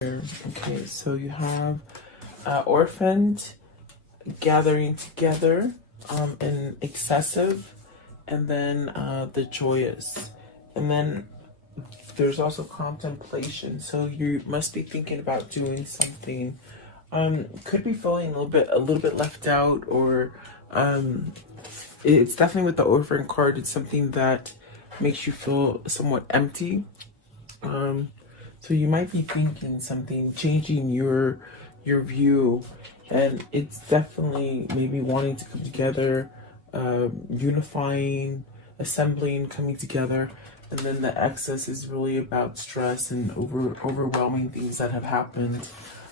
Okay, so you have orphaned, gathering together, and excessive, and then the joyous, and then there's also contemplation. So you must be thinking about doing something. Could be feeling a little bit left out, or it's definitely with the orphan card. It's something that makes you feel somewhat empty. So you might be thinking something, changing your view, and it's definitely maybe wanting to come together, unifying, assembling, coming together, and then the excess is really about stress and overwhelming things that have happened.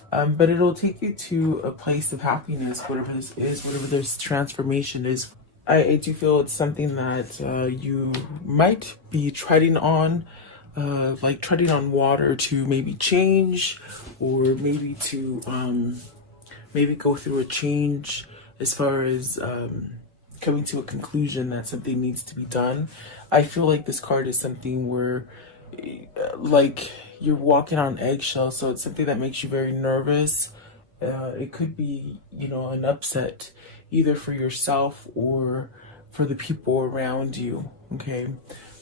But it'll take you to a place of happiness, whatever this is, whatever this transformation is. I do feel it's something that you might be treading on, like treading on water to maybe change, or maybe to maybe go through a change as far as coming to a conclusion that something needs to be done. I feel like this card is something where like you're walking on eggshells, so it's something that makes you very nervous. It could be, an upset either for yourself or for the people around you. Okay,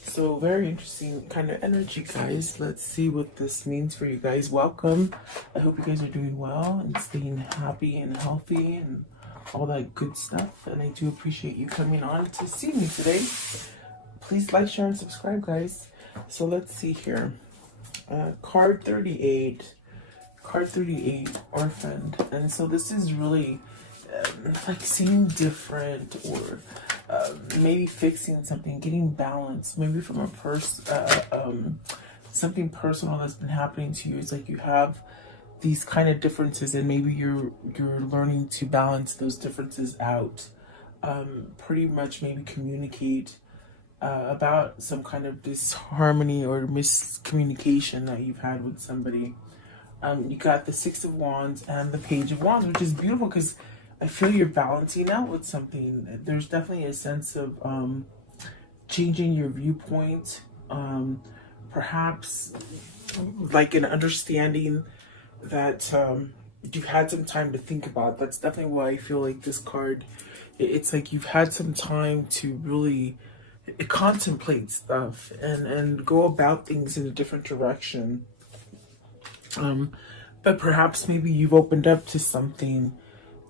so very interesting kind of energy, guys. Let's see what this means for you guys. Welcome. I hope you guys are doing well and staying happy and healthy and all that good stuff. And I do appreciate you coming on to see me today. Please like, share, and subscribe, guys. So let's see here. Card 38. Card 38, Orphaned. And so this is really like seeing different, or maybe fixing something, getting balance, maybe from something personal that's been happening to you. It's like you have these kind of differences, and maybe you're learning to balance those differences out. Pretty much maybe communicate about some kind of disharmony or miscommunication that you've had with somebody. You got the Six of Wands and the Page of Wands, which is beautiful because I feel you're balancing out with something. There's definitely a sense of changing your viewpoint, perhaps like an understanding that you've had some time to think about. That's definitely why I feel like this card, it's like you've had some time to really contemplate stuff and go about things in a different direction. But perhaps maybe you've opened up to something,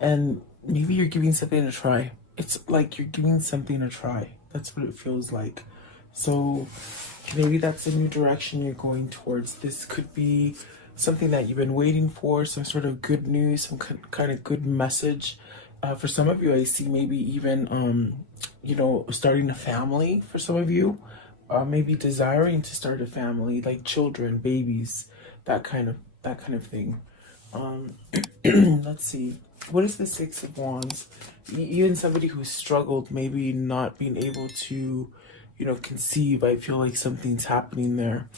and maybe you're giving something a try. It's like you're giving something a try. That's what it feels like. So maybe that's a new direction you're going towards. This could be something that you've been waiting for, some sort of good news, some kind of good message. For some of you, I see maybe even, starting a family for some of you. Maybe desiring to start a family, like children, babies, that kind of thing. Let's see. What is the Six of Wands? Even somebody who's struggled, maybe not being able to, conceive. I feel like something's happening there.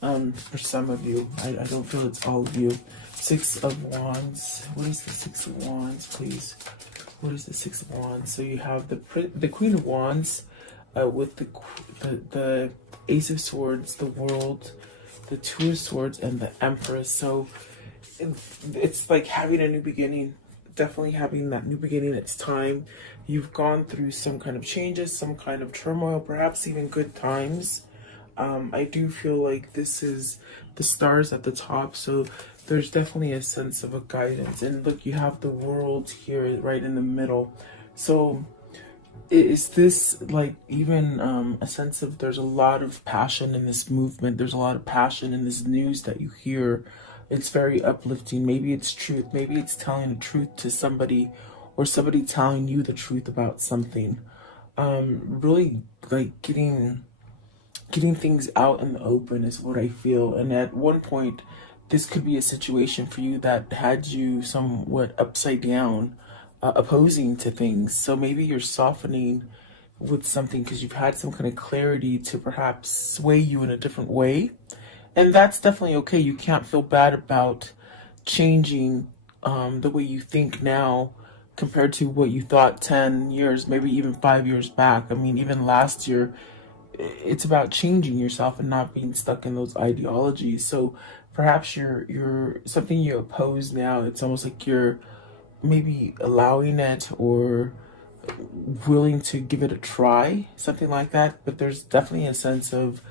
For some of you, I don't feel it's all of you. Six of Wands. What is the Six of Wands, please? What is the Six of Wands? So you have the Queen of Wands, with the Ace of Swords, the World, the Two of Swords, and the Empress. So it's like having a new beginning. Definitely having that new beginning. It's time. You've gone through some kind of changes, some kind of turmoil, perhaps even good times. I do feel like this is the stars at the top, so there's definitely a sense of a guidance. And look, you have the World here right in the middle. So is this like even a sense of there's a lot of passion in this movement, there's a lot of passion in this news that you hear. It's very uplifting. Maybe it's truth, maybe it's telling the truth to somebody, or somebody telling you the truth about something. Really like getting things out in the open is what I feel. And at one point, this could be a situation for you that had you somewhat upside down, opposing to things. So maybe you're softening with something because you've had some kind of clarity to perhaps sway you in a different way. And that's definitely okay. You can't feel bad about changing the way you think now compared to what you thought 10 years, maybe even 5 years back. I mean, even last year, it's about changing yourself and not being stuck in those ideologies. So perhaps you're something you oppose now. It's almost like you're maybe allowing it or willing to give it a try, something like that. But there's definitely a sense of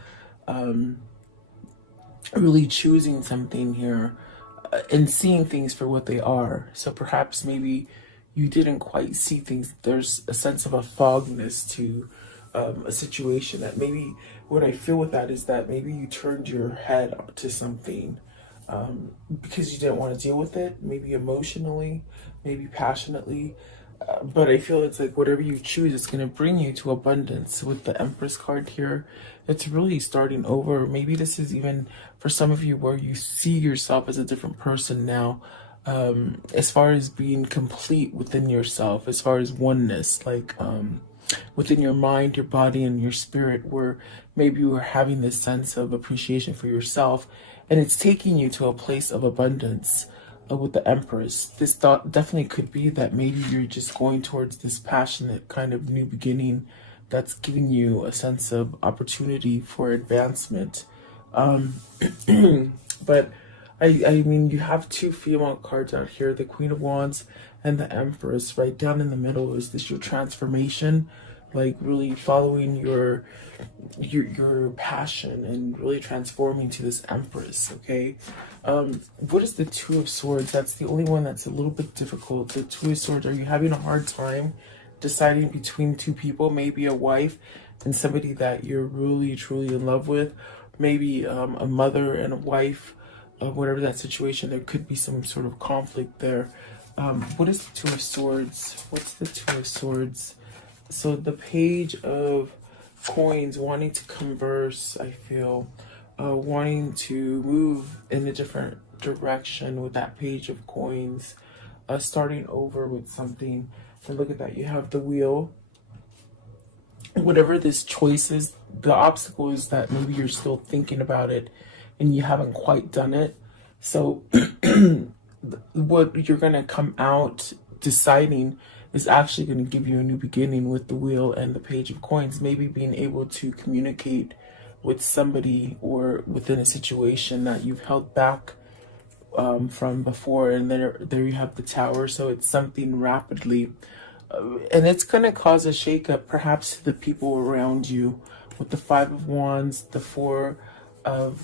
really choosing something here and seeing things for what they are. So perhaps maybe you didn't quite see things. There's a sense of a fogness to a situation that maybe what I feel with that is that maybe you turned your head to something because you didn't want to deal with it, maybe emotionally, maybe passionately. But I feel it's like whatever you choose, it's going to bring you to abundance. With the Empress card here, it's really starting over. Maybe this is even for some of you where you see yourself as a different person now, as far as being complete within yourself, as far as oneness, like within your mind, your body, and your spirit, where maybe you are having this sense of appreciation for yourself, and it's taking you to a place of abundance. With the Empress, this thought definitely could be that maybe you're just going towards this passionate kind of new beginning that's giving you a sense of opportunity for advancement. But I mean, you have two female cards out here, the Queen of Wands and the Empress. Right down in the middle, is this your transformation? Like really following your passion and really transforming to this Empress, okay? What is the Two of Swords? That's the only one that's a little bit difficult. The Two of Swords, are you having a hard time deciding between two people? Maybe a wife and somebody that you're really, truly in love with. Maybe a mother and a wife, whatever that situation, there could be some sort of conflict there. What is the Two of Swords? What's the Two of Swords? So the Page of Coins, wanting to converse, I feel, wanting to move in a different direction with that Page of Coins, starting over with something. And look at that, you have the Wheel. Whatever this choice is, the obstacle is that maybe you're still thinking about it and you haven't quite done it. So what you're going to come out deciding is actually going to give you a new beginning with the Wheel and the Page of Coins. Maybe being able to communicate with somebody or within a situation that you've held back from before. And there you have the Tower. So it's something rapidly. And it's going to cause a shakeup, perhaps to the people around you, with the Five of Wands, the Four of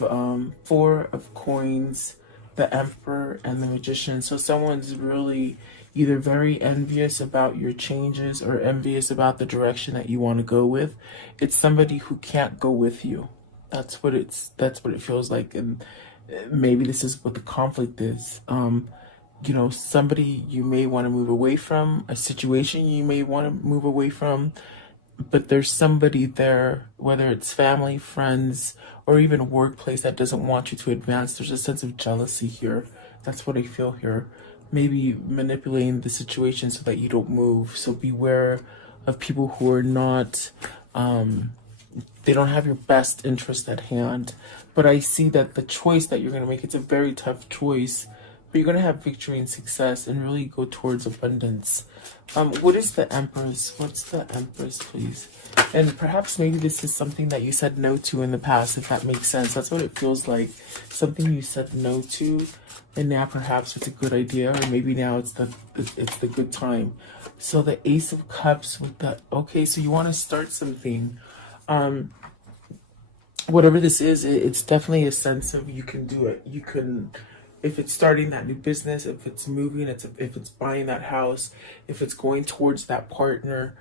Coins, the Emperor, and the Magician. So someone's really either very envious about your changes or envious about the direction that you want to go with. It's somebody who can't go with you. That's what it feels like. And maybe this is what the conflict is. You know, somebody you may want to move away from, a situation you may want to move away from, but there's somebody there, whether it's family, friends, or even a workplace, that doesn't want you to advance. There's a sense of jealousy here. That's what I feel here. Maybe manipulating the situation so that you don't move. So beware of people who are not, they don't have your best interest at hand. But I see that the choice that you're going to make, it's a very tough choice, but you're going to have victory and success and really go towards abundance. What is the Empress? What's the Empress, please? And perhaps maybe this is something that you said no to in the past, if that makes sense. That's what it feels like. Something you said no to, and now perhaps it's a good idea, or maybe now it's the good time. So the Ace of Cups with the, okay, so you want to start something. Whatever this is, it's definitely a sense of you can do it. You can, if it's starting that new business, if it's moving, if it's buying that house, if it's going towards that partner,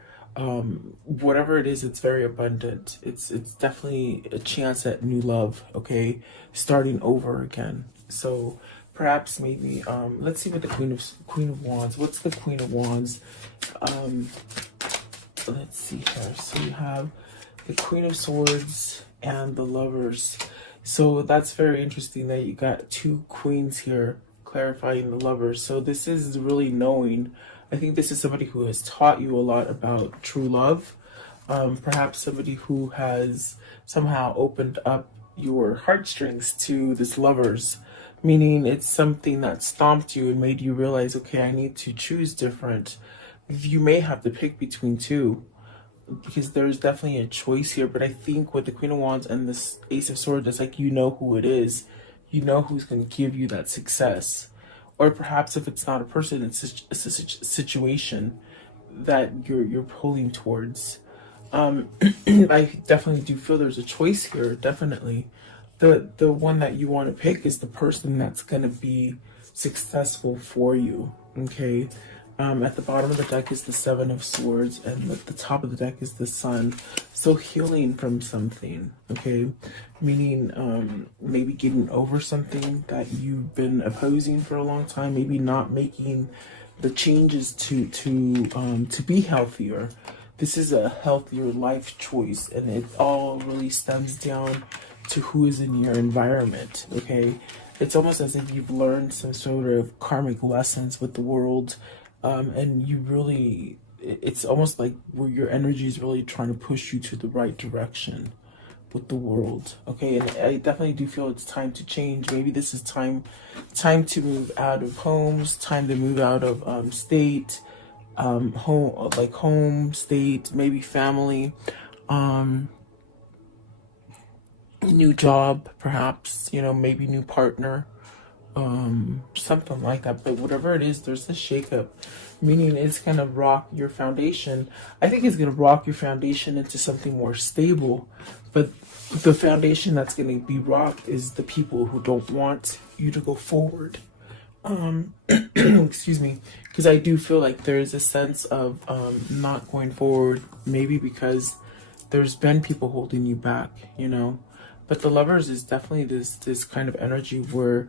whatever it is, it's very abundant. It's definitely a chance at new love, okay? Starting over again. So perhaps maybe, let's see what the Queen of Wands, what's the Queen of Wands? Let's see here. So you have the Queen of Swords and the Lovers. So that's very interesting that you got two queens here clarifying the Lovers. So this is really knowing. I think this is somebody who has taught you a lot about true love. Perhaps somebody who has somehow opened up your heartstrings to this Lovers, meaning it's something that stomped you and made you realize, okay, I need to choose different. You may have to pick between two, because there's definitely a choice here. But I think with the Queen of Wands and this Ace of Swords, it's like you know who it is. you know who's going to give you that success. Or perhaps if it's not a person, it's a situation that you're pulling towards. I definitely do feel there's a choice here. Definitely, the one that you want to pick is the person that's going to be successful for you. Okay. At the bottom of the deck is the Seven of Swords, and at the top of the deck is the Sun. So healing from something, okay? Meaning maybe getting over something that you've been opposing for a long time, maybe not making the changes to be healthier. This is a healthier life choice, and it all really stems down to who is in your environment, okay? It's almost as if you've learned some sort of karmic lessons with the world, and you really, it's almost like where your energy is really trying to push you to the right direction with the world, okay? And I definitely do feel it's time to change. Maybe this is time to move out of homes, time to move out of state, home, state, maybe family, new job, perhaps, you know, maybe new partner, something like that. But whatever it is, there's this shakeup, meaning it's gonna rock your foundation. I think it's gonna rock your foundation into something more stable, but the foundation that's gonna be rocked is the people who don't want you to go forward. Excuse me, because I do feel like there's a sense of not going forward, maybe because there's been people holding you back, you know. But the Lovers is definitely this kind of energy where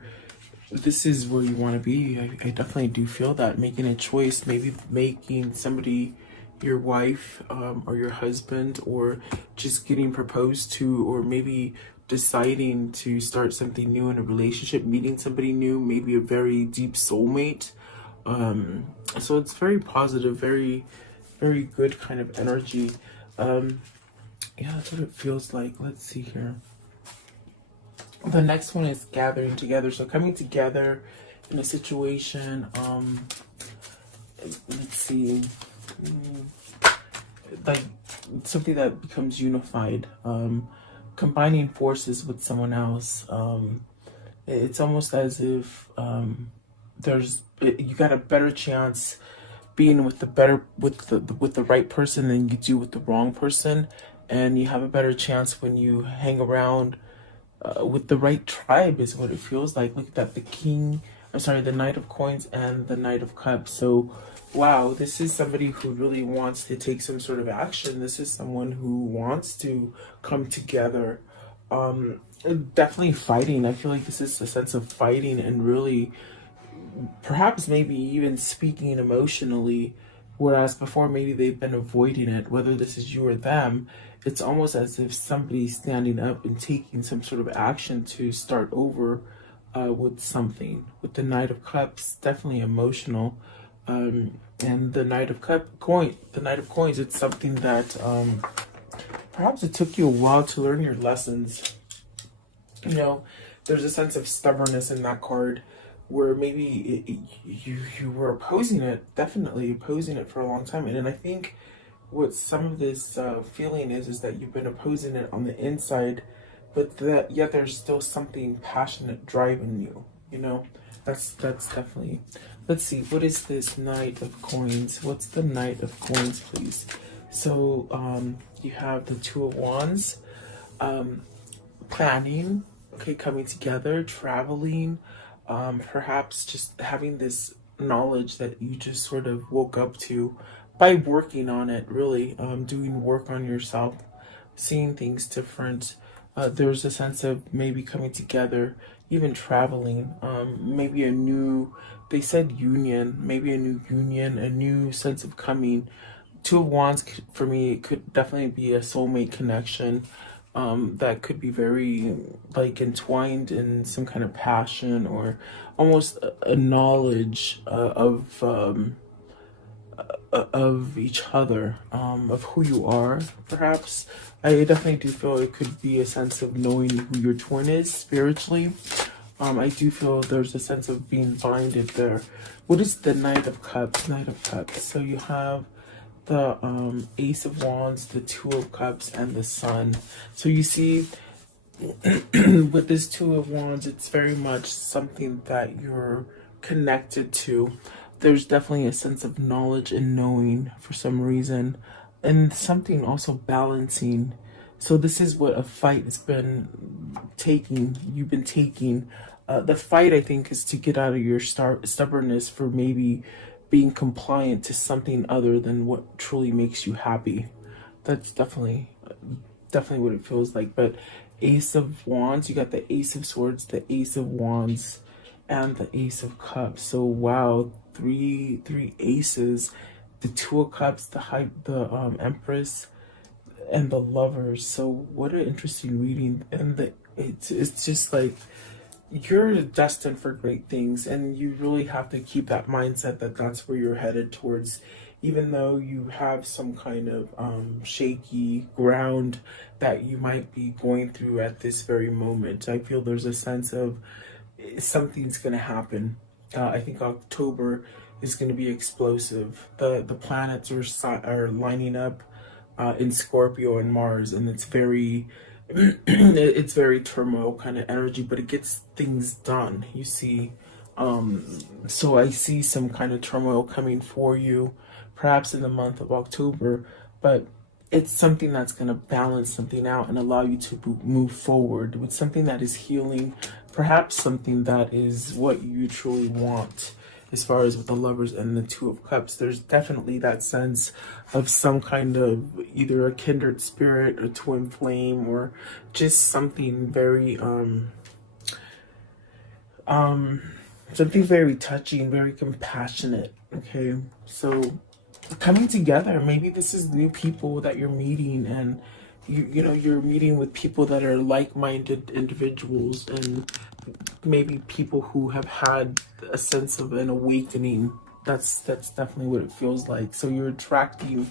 this is where you want to be. I definitely do feel that, making a choice, maybe making somebody your wife, or your husband, or just getting proposed to, or maybe deciding to start something new in a relationship, meeting somebody new, maybe a very deep soulmate. So it's very positive, very, very good kind of energy. Yeah, that's what it feels like. Let's see here. The next one is gathering together. So coming together in a situation, let's see, like something that becomes unified, combining forces with someone else. It's almost as if you got a better chance being with the right person than you do with the wrong person, and you have a better chance when you hang around with the right tribe, is what it feels like. Look at that, the Knight of Coins and the Knight of Cups. So wow, this is somebody who really wants to take some sort of action. This is someone who wants to come together. Definitely fighting. I feel like this is a sense of fighting and really perhaps maybe even speaking emotionally, whereas before maybe they've been avoiding it. Whether this is you or them, it's almost as if somebody's standing up and taking some sort of action to start over with something. With the Knight of Cups, definitely emotional, and the Knight of Coins, it's something that perhaps it took you a while to learn your lessons. You know, there's a sense of stubbornness in that card, where maybe you were opposing it, definitely opposing it for a long time. And I think what some of this feeling is that you've been opposing it on the inside, but that yet there's still something passionate driving you, you know. That's definitely. Let's see, what is this Knight of Coins? What's the Knight of Coins, please? So you have the Two of Wands, planning, okay, coming together, traveling, perhaps just having this knowledge that you just sort of woke up to by working on it, really, doing work on yourself, seeing things different. There's a sense of maybe coming together, even traveling, maybe they said union, maybe a new union, a new sense of coming. Two of Wands, for me, it could definitely be a soulmate connection, that could be very like entwined in some kind of passion, or almost a knowledge of each other, of who you are, perhaps. I definitely do feel it could be a sense of knowing who your twin is spiritually. I do feel there's a sense of being binded there. What is the Knight of Cups? Knight of Cups. So you have the Ace of Wands, the Two of Cups, and the Sun. So you see, with this Two of Wands, it's very much something that you're connected to. There's definitely a sense of knowledge and knowing for some reason, and something also balancing. So this is what a fight has been taking. You've been taking. The fight, I think, is to get out of your stubbornness for maybe being compliant to something other than what truly makes you happy. That's definitely what it feels like. But Ace of Wands, you got the Ace of Swords, the Ace of Wands, and the Ace of Cups. So wow, three aces, the Two of Cups, the Empress, and the Lovers. So what an interesting reading. And it's just like you're destined for great things, and you really have to keep that mindset that that's where you're headed towards, even though you have some kind of shaky ground that you might be going through at this very moment. I feel there's a sense of something's going to happen. I think October is going to be explosive. The planets are lining up in Scorpio and Mars, and it's very it's very turmoil kind of energy, but it gets things done, you see. So I see some kind of turmoil coming for you, perhaps in the month of October, but it's something that's going to balance something out and allow you to move forward with something that is healing, perhaps something that is what you truly want. As far as with the Lovers and the Two of Cups, there's definitely that sense of some kind of either a kindred spirit, a twin flame, or just something very something very touching, very compassionate. Okay, so coming together, maybe this is new people that you're meeting, and you know you're meeting with people that are like-minded individuals, and maybe people who have had a sense of an awakening. That's definitely what it feels like. So you're attracting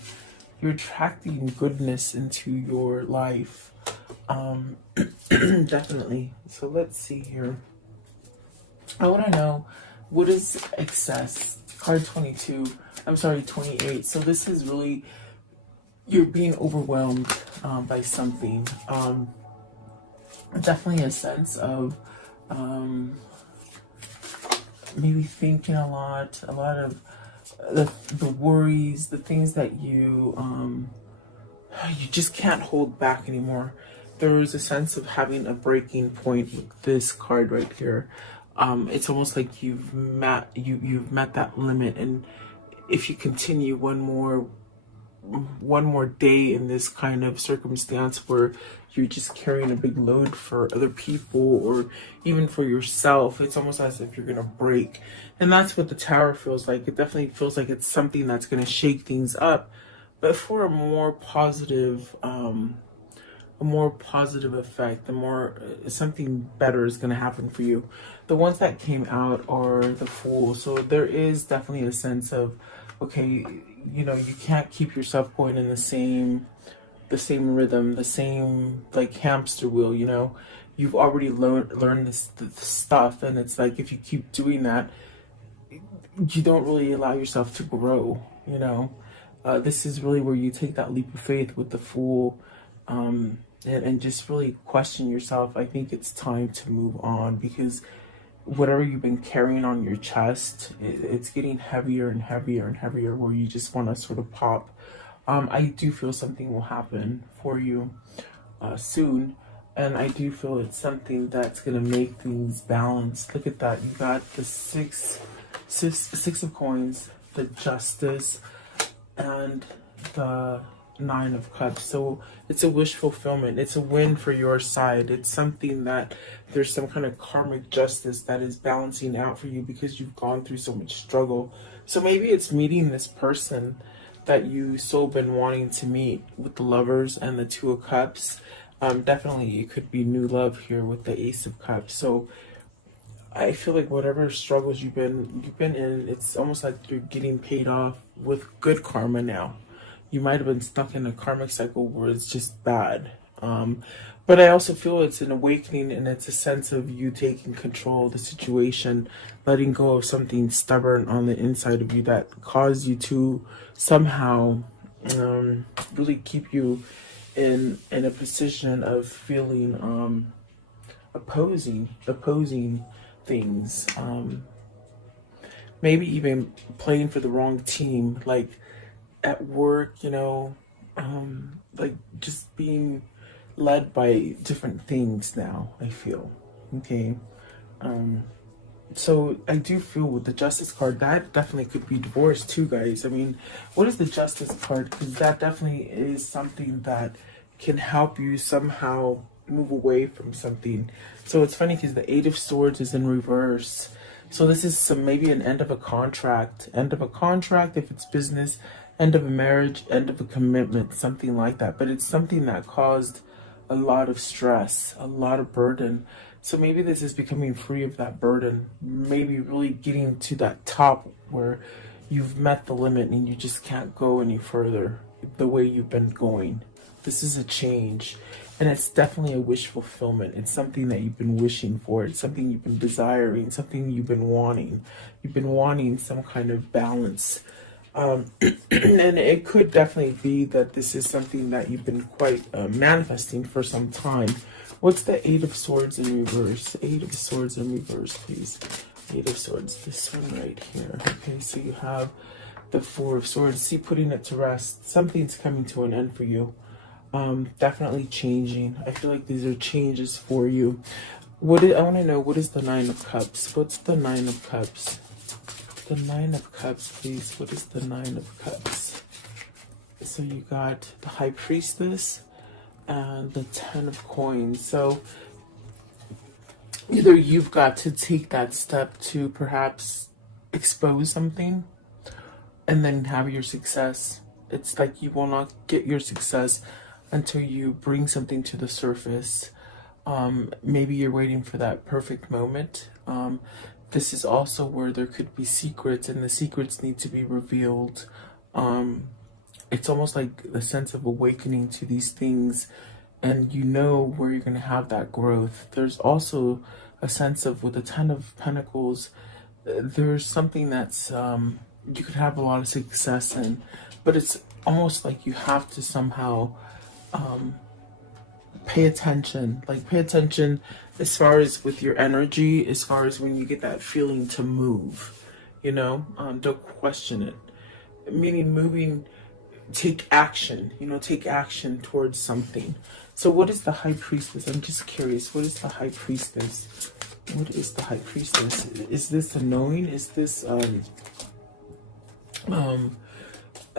goodness into your life. Definitely. So let's see here. I want to know, what is excess? Card 22. I'm sorry, 28. So this is really, you're being overwhelmed by something. Definitely a sense of maybe thinking a lot of the worries, the things that you just can't hold back anymore. There is a sense of having a breaking point with this card right here. It's almost like you've met that limit, and if you continue one more day in this kind of circumstance where you're just carrying a big load for other people or even for yourself, it's almost as if you're gonna break. And that's what the Tower feels like. It definitely feels like it's something that's gonna shake things up, but for a more positive effect, the more something better is going to happen for you. The ones that came out are the Fool. So there is definitely a sense of, okay, you know, you can't keep yourself going in the same rhythm, the same like hamster wheel. You know, you've already learned this stuff, and it's like if you keep doing that, you don't really allow yourself to grow. You know, this is really where you take that leap of faith with the Fool. And just really question yourself. I think it's time to move on, because whatever you've been carrying on your chest, it's getting heavier and heavier and heavier, where you just want to sort of pop. I do feel something will happen for you soon, and I do feel it's something that's going to make things balanced. Look at that. You got the six of coins, the Justice, and the Nine of Cups. So it's a wish fulfillment. It's a win for your side. It's something that there's some kind of karmic justice that is balancing out for you because you've gone through so much struggle. So maybe it's meeting this person that you so been wanting to meet with the Lovers and the Two of Cups. Definitely it could be new love here with the Ace of Cups. So I feel like whatever struggles you've been in, it's almost like you're getting paid off with good karma now. You might have been stuck in a karmic cycle where it's just bad. But I also feel it's an awakening, and it's a sense of you taking control of the situation, letting go of something stubborn on the inside of you that caused you to somehow really keep you in a position of feeling opposing things. Maybe even playing for the wrong team, like at work, you know, like just being led by different things now, I feel. Okay. So I do feel with the Justice card, that definitely could be divorce too, guys. I mean, what is the Justice card? Because that definitely is something that can help you somehow move away from something. So it's funny because the Eight of Swords is in reverse. So this is maybe an end of a contract. End of a contract if it's business, end of a marriage, end of a commitment, something like that. But it's something that caused a lot of stress, a lot of burden. So maybe this is becoming free of that burden, maybe really getting to that top where you've met the limit and you just can't go any further the way you've been going. This is a change, and it's definitely a wish fulfillment. It's something that you've been wishing for. It's something you've been desiring, something you've been wanting. You've been wanting some kind of balance. And it could definitely be that this is something that you've been quite manifesting for some time. What's the Eight of Swords in reverse? Eight of Swords in reverse, please. Eight of Swords, this one right here. Okay, so you have the Four of Swords. See, putting it to rest. Something's coming to an end for you. Definitely changing. I feel like these are changes for you. I want to know, what is the Nine of Cups? What's the Nine of Cups? The Nine of Cups, please. What is the Nine of Cups? So you got the High Priestess and the Ten of Coins. So either you've got to take that step to perhaps expose something and then have your success. It's like you will not get your success until you bring something to the surface. Maybe you're waiting for that perfect moment. This is also where there could be secrets, and the secrets need to be revealed. It's almost like the sense of awakening to these things, and you know where you're going to have that growth. There's also a sense of, with the Ten of Pentacles, there's something that's you could have a lot of success in, but it's almost like you have to somehow pay attention. Like, pay attention as far as with your energy, as far as when you get that feeling to move, you know, don't question it. Meaning moving, take action, you know, take action towards something. So what is the High Priestess? I'm just curious. What is the High Priestess? What is the High Priestess? Is this a knowing? Is this a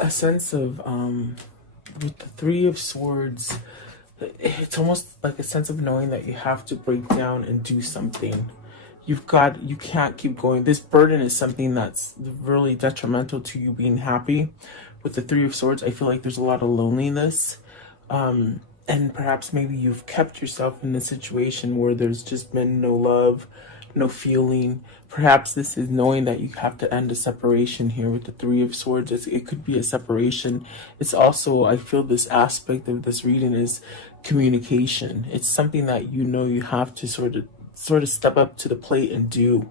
sense of with the Three of Swords? It's almost like a sense of knowing that you have to break down and do something. You can't keep going. This burden is something that's really detrimental to you being happy. With the Three of Swords, I feel like there's a lot of loneliness. And perhaps maybe you've kept yourself in a situation where there's just been no love, no feeling. Perhaps this is knowing that you have to end a separation here with the Three of Swords. It could be a separation. It's also, I feel this aspect of this reading is communication. It's something that you know you have to sort of step up to the plate and do.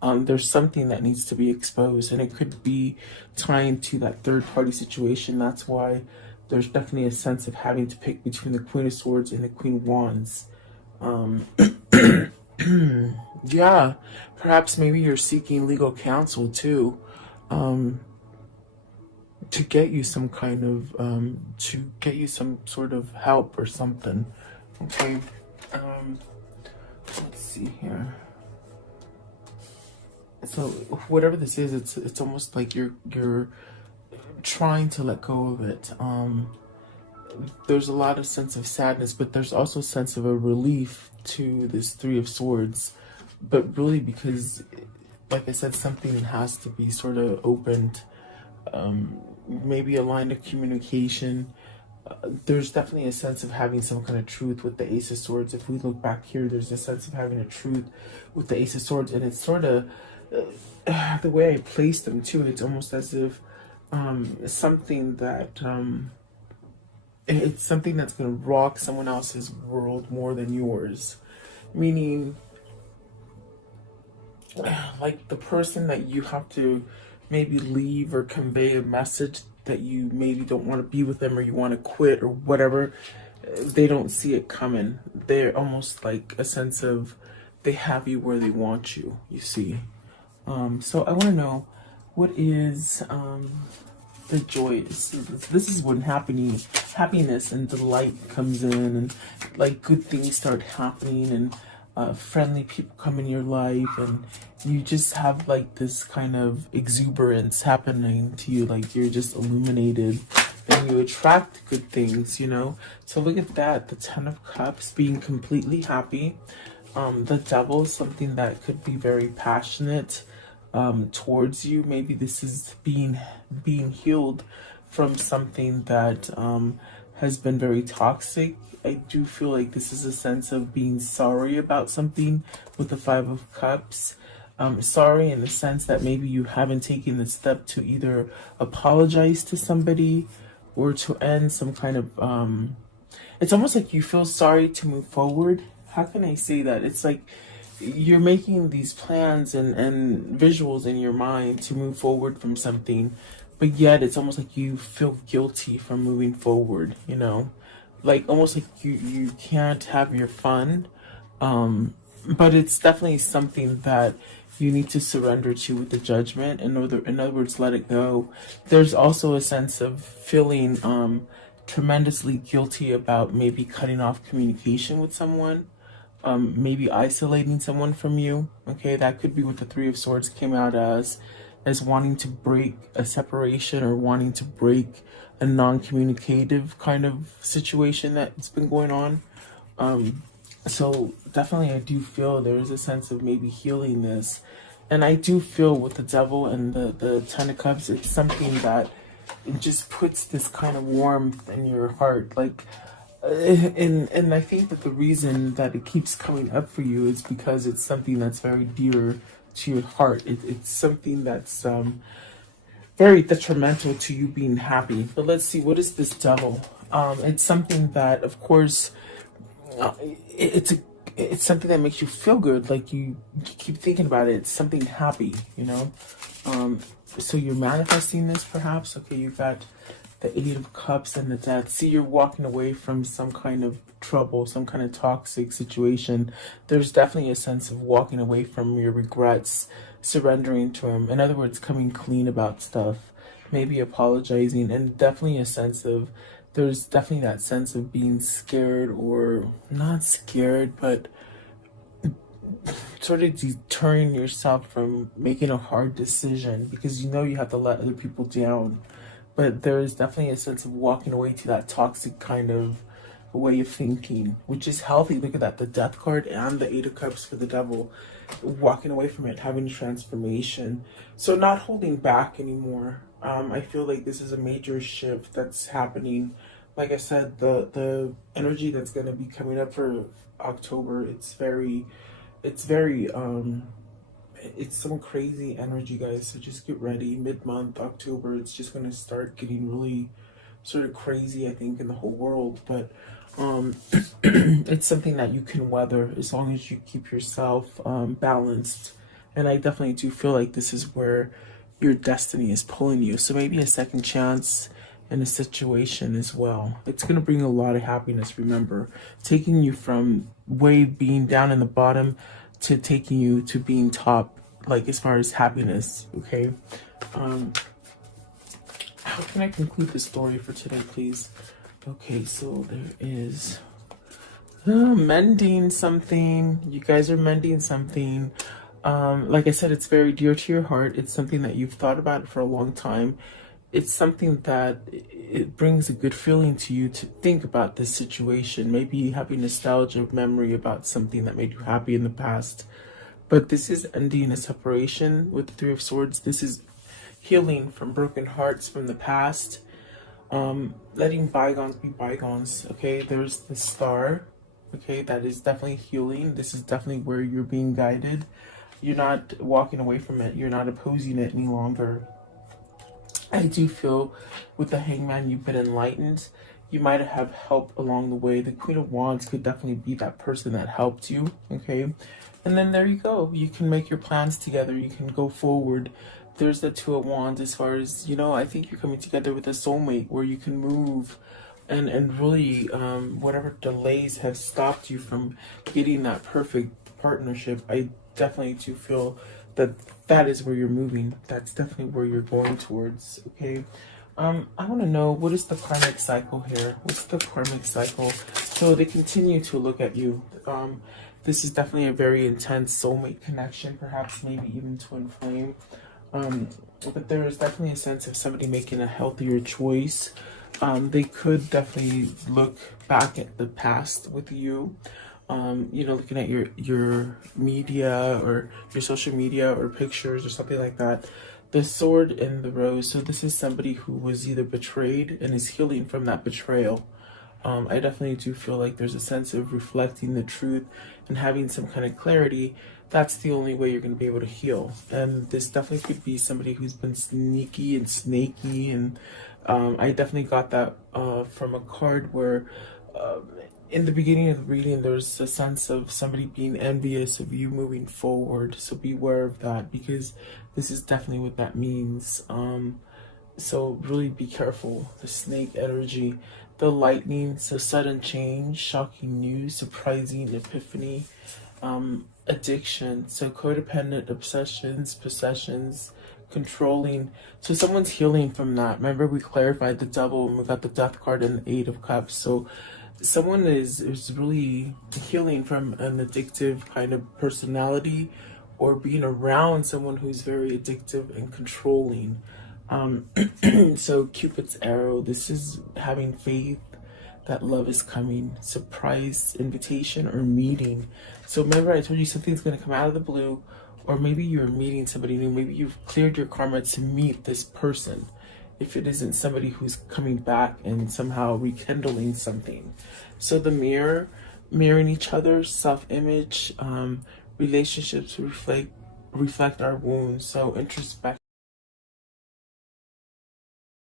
There's something that needs to be exposed, and it could be tying to that third party situation. That's why there's definitely a sense of having to pick between the Queen of Swords and the Queen of Wands. Yeah, perhaps maybe you're seeking legal counsel too, to get you some kind of, to get you some sort of help or something. Okay, let's see here. So whatever this is, it's almost like you're trying to let go of it. There's a lot of sense of sadness, but there's also a sense of a relief to this Three of Swords. But really, because, like I said, something has to be sort of opened. Maybe a line of communication. There's definitely a sense of having some kind of truth with the Ace of Swords. If we look back here, there's a sense of having a truth with the Ace of Swords, and it's sort of the way I placed them too. It's almost as if something that it's something that's going to rock someone else's world more than yours. Meaning, like the person that you have to maybe leave or convey a message that you maybe don't want to be with them, or you want to quit or whatever. they don't see it coming. They're almost like a sense of they have you where they want you, you see. So I want to know, what is the joy? This is when happiness and delight comes in, and like good things start happening, and friendly people come in your life, and you just have like this kind of exuberance happening to you, like you're just illuminated and you attract good things, you know. So look at that, the Ten of Cups, being completely happy. The Devil is something that could be very passionate towards you. Maybe this is being healed from something that has been very toxic. I do feel like this is a sense of being sorry about something with the Five of Cups. Sorry in the sense that maybe you haven't taken the step to either apologize to somebody or to end some kind of it's almost like you feel sorry to move forward. How can I say that? It's like you're making these plans and visuals in your mind to move forward from something, but yet it's almost like you feel guilty from moving forward, you know? Like almost like you can't have your fun. But it's definitely something that you need to surrender to with the Judgment. In other words, let it go. There's also a sense of feeling tremendously guilty about maybe cutting off communication with someone, maybe isolating someone from you. Okay, that could be what the Three of Swords came out as wanting to break a separation or wanting to break a non-communicative kind of situation that's been going on. So definitely I do feel there is a sense of maybe healing this. And I do feel with the Devil and the Ten of Cups, it's something that it just puts this kind of warmth in your heart. Like, and I think that the reason that it keeps coming up for you is because it's something that's very dear to your heart. It's something that's very detrimental to you being happy. But let's see, what is this Devil? It's something that, of course, it's something that makes you feel good. Like you keep thinking about it. It's something happy, you know. So you're manifesting this, perhaps. Okay, you've got the Eight of Cups and the Death. See, you're walking away from some kind of trouble, some kind of toxic situation. There's definitely a sense of walking away from your regrets, surrendering to them. In other words, coming clean about stuff, maybe apologizing, and definitely a sense of, there's definitely that sense of being scared, or not scared, but sort of deterring yourself from making a hard decision because you know you have to let other people down. But there is definitely a sense of walking away to that toxic kind of way of thinking, which is healthy. Look at that, the Death card and the Eight of Cups for the Devil. Walking away from it, having transformation. So not holding back anymore. I feel like this is a major shift that's happening. Like I said, the energy that's going to be coming up for October, it's some crazy energy, guys. So just get ready. Mid-month, October, it's just going to start getting really sort of crazy, I think, in the whole world. But it's something that you can weather as long as you keep yourself balanced. And I definitely do feel like this is where your destiny is pulling you. So maybe a second chance in a situation as well. It's going to bring a lot of happiness, remember. Taking you from being down in the bottom to taking you to being top, like as far as happiness, okay? How can I conclude the story for today, please? Okay, so there is mending something. You guys are mending something. Like I said, it's very dear to your heart. It's something that you've thought about for a long time. It's something that it brings a good feeling to you to think about this situation. Maybe having nostalgia, memory about something that made you happy in the past. But this is ending a separation with the Three of Swords. This is healing from broken hearts from the past. Letting bygones be bygones, okay? There's the Star, okay? That is definitely healing. This is definitely where you're being guided. You're not walking away from it. You're not opposing it any longer. I do feel with the Hangman, you've been enlightened. You might have help along the way. The Queen of Wands could definitely be that person that helped you, okay? And then there you go. You can make your plans together. You can go forward. There's the Two of Wands as far as, you know, I think you're coming together with a soulmate where you can move and really whatever delays have stopped you from getting that perfect partnership, I definitely do feel that that is where you're moving. That's definitely where you're going towards. Okay. I want to know, what is the karmic cycle here? What's the karmic cycle? So they continue to look at you. This is definitely a very intense soulmate connection, perhaps maybe even twin flame. But there is definitely a sense of somebody making a healthier choice. They could definitely look back at the past with you. You know, looking at your media or your social media or pictures or something like that. The sword and the rose. So this is somebody who was either betrayed and is healing from that betrayal. I definitely do feel like there's a sense of reflecting the truth and having some kind of clarity. That's the only way you're going to be able to heal. And this definitely could be somebody who's been sneaky and snaky. And I definitely got that from a card where in the beginning of the reading, there's a sense of somebody being envious of you moving forward. So beware of that, because this is definitely what that means. So really be careful. The snake energy, the lightning, so sudden change, shocking news, surprising epiphany, addiction, so codependent obsessions, possessions, controlling. So someone's healing from that. Remember, we clarified the devil and we got the death card and the 8 of cups. So someone is really healing from an addictive kind of personality, or being around someone who's very addictive and controlling. So Cupid's arrow, this is having faith that love is coming, surprise invitation or meeting. So remember, I told you something's going to come out of the blue, or maybe you're meeting somebody new. Maybe you've cleared your karma to meet this person, if it isn't somebody who's coming back and somehow rekindling something. So the mirror, mirroring each other, self-image, relationships reflect our wounds. So introspect.